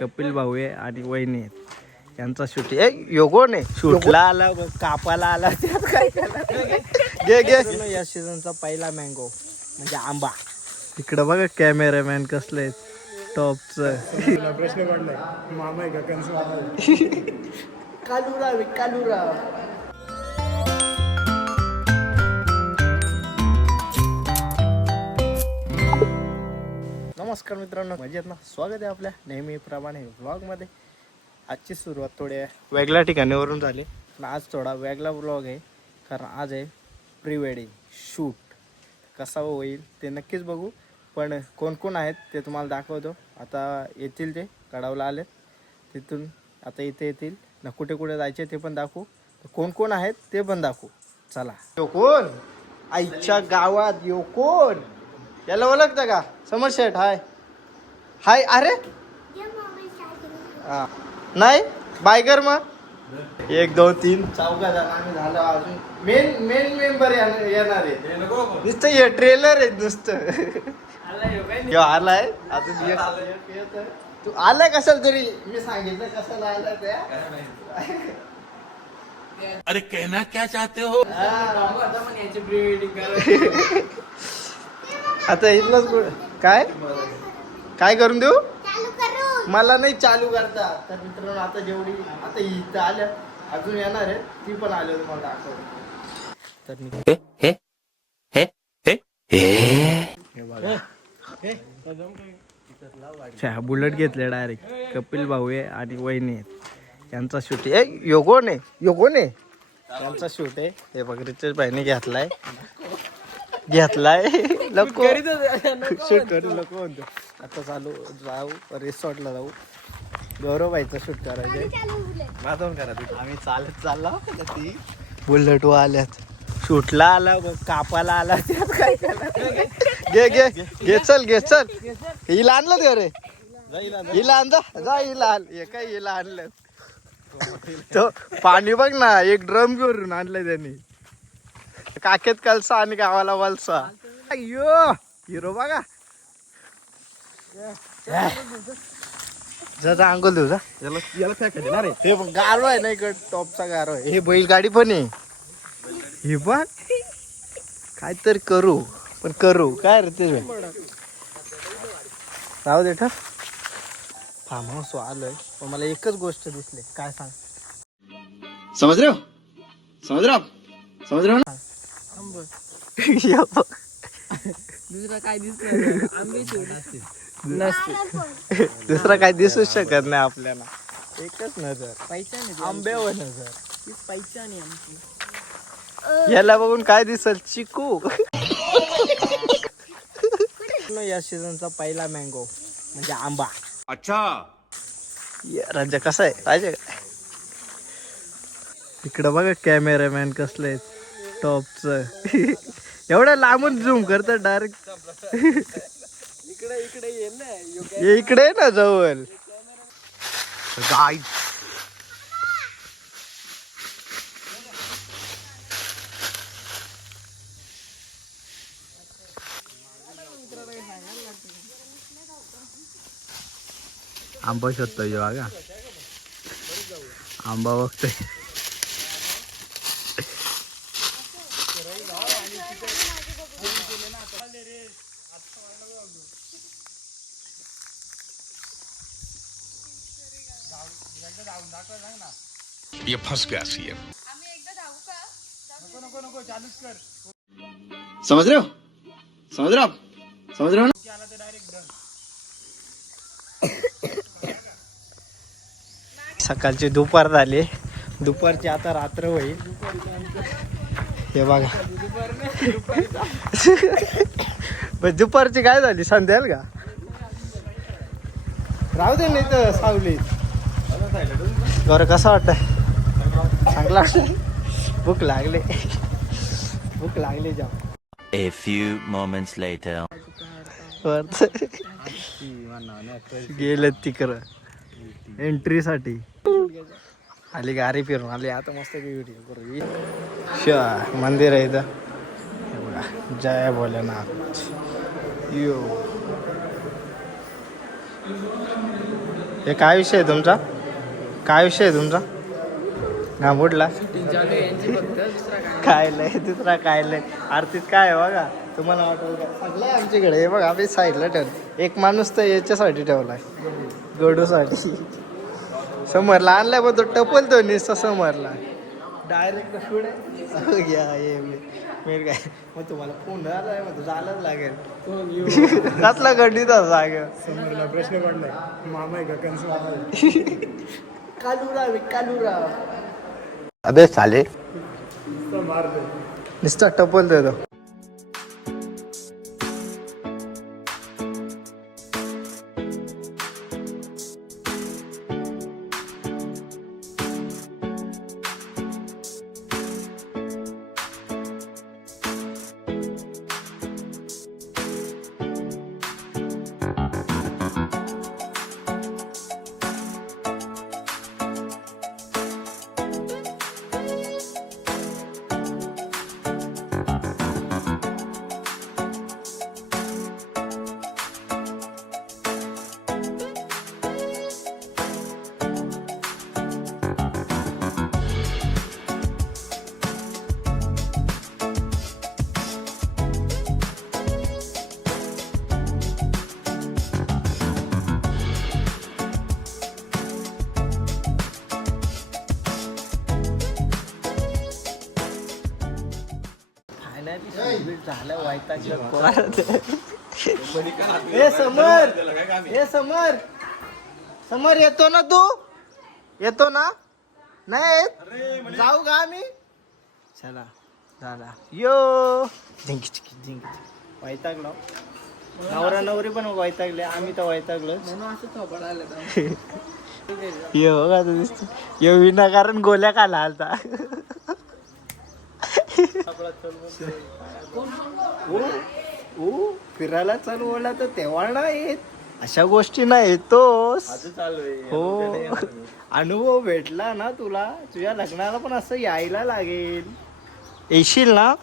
कपिल भाऊ आहे आणि वहिनी आहेत. यांचा शूट योगो नाही शूटला आला कापाला आला त्यात काय घे घे. या सीझनचा पहिला मँगो म्हणजे आंबा. इकडं बघा कॅमेरामॅन कसले आहेत टॉपचं. प्रश्न पडलाय मामा आहे का कंस कालूराव कालूराव. नमस्कार मित्रांनो, मजेत ना? स्वागत आहे आपल्या नेहमीप्रमाणे व्लॉगमध्ये. आजची सुरुवात थोड्या वेगळ्या ठिकाणीवरून झाली. आज थोडा वेगळा व्लॉग आहे कारण आज आहे प्री वेडिंग शूट. कसा होईल ते नक्कीच बघू, पण कोण कोण आहेत ते तुम्हाला दाखवतो. आता येतील ते कडावला आले तिथून आता इथे येतील ना. कुठे कुठे जायचे ते पण दाखवू, कोण कोण आहेत ते पण दाखवू. चला. यो कोण आईच्या गावात यो कोण? याला ओळखतं का? समर शेठ. हाय हाय. अरे हा नाही बायगर मग 1 2 3 चौघा जण आम्ही झालो. अजून मेन मेंबर येणार आहे. नुसतं हे ट्रेलर आहे नुसतं. आलाय अजून तू आलाय कशाला तरी. मी सांगितलं कशाला आलाय त्या. अरे कहना क्या चाहते हो? आता इथलंच काय काय करून देऊ? मला नाही चालू करता. तर मित्रांनो आता जेवढी आता इथं आल्या अजून येणार आहे ती पण आले तुम्हाला दाखवतो. तर मी हे बुलेट घेतले डायरेक्ट. कपिल भाऊ आहे आणि वहिनी आहेत. यांचा शूट आहे. योगो नाही यांचा शूट आहे. हे बघ रितेश भाईने घेतलाय लोक शूट करू लोक म्हणतो. आता चालू जाऊ रिसॉर्टला जाऊ. गौरव भाईचा शूट करायचंय. माझं करा. आम्ही चालत चालला ती बुलेट व आल्यात. शूटला आला कापाला आला त्यात काय घे घे घे. चल हिला आणलं का रे? हिला आणजा जा. हिला आण काय हिला आणलं तो पाणी बघ ना. एक ड्रम घेऊन आणलंय त्यांनी. काकेत कलसा आणि गावाला वलसा. अय्यो हिरो बघा. जा अंगोल देऊ जा. हे गारो आहे ना इकड टॉपचा गारो आहे. हे बैलगाडी पण आहे. हे पण काहीतरी करू पण करू काय रे ते राहू दे. फार्म हाऊस आलोय पण मला एकच गोष्ट दिसली. काय सांग? समझ रहे हो ना? दुसरा काय दुसरा काय दिसू शकत नाही आपल्याला. एकच नजर पैसा नाही. आंब्यावर नजर. तीच पैसा नाही आमची. याला बघून काय दिसल? चिकू. या सीझनचा पहिला मँगो म्हणजे आंबा. अच्छा राजा कसा आहे राजा? इकडं बघा कॅमेरामॅन कसले आहेत टॉपचं. एवढं लांबून झूम करतात डायरेक्ट. इकडे ये ना जवळ. आंबा शोधतोय बघा. आंबा बघतोय. ये फंस गया सीएम. समझ रहे हो ना? सकाळची दुपार झाली. दुपारची आता रात्र होईल. हे बघा दुपारची काय झाली संध्याल का? राहू दे नाही तर सावली. बरं कसं वाटतंय? चांगला भूक लागली जाम. A few moments later. गेले तिकडं एंट्रीसाठी. आली गाडी फिरून आली. आता मस्त व्हिडिओ करू. मंदिर आहे इथं. जय भोलेनाथ. यो हे काय विषय आहे तुमचा? काय विषय आहे तुमचा? हा बुडला चालू आहे यांची फक्त दुसरा काय काय लय दुसरा काय लय आरतीत काय आहे बघा तुम्हाला वाटलं का सगळं आहे आमच्याकडे हे बघा आम्ही साईडला ठेवलं एक माणूस तर याच्यासाठी ठेवलाय गडूसाठी समरला आणलाय पण तो टपलतो निसता समरला डायरेक्ट पुढे घ्या ये मी काय मग तुम्हाला फोन झालाय मग जायलाच लागेल कसला गडीचा जाग समोरला प्रश्न पडलाय मामा आहे का कन्फर्म कालूराव अबे साले मारतो नुसता टपल देतो झालं हे समर हे समर समर येतो ना तू येतो ना नाही येत? जाऊ का आम्ही चला झाला यो झिंकी चिकी झिंकी वैतागलो नवरा नवरी पण वैतागले आम्ही तर वैतागलो म्हणून असं थोपड आलं यो बघा तो दिसतो यो विनाकारण गोल्या खाला आलता फिरायला चालू बोला तर तेव्हा नाही येत अशा गोष्टी नाही येतोस हो अनुभव भेटला ना तुला तुझ्या लग्नाला पण असं यायला लागेल येशील ना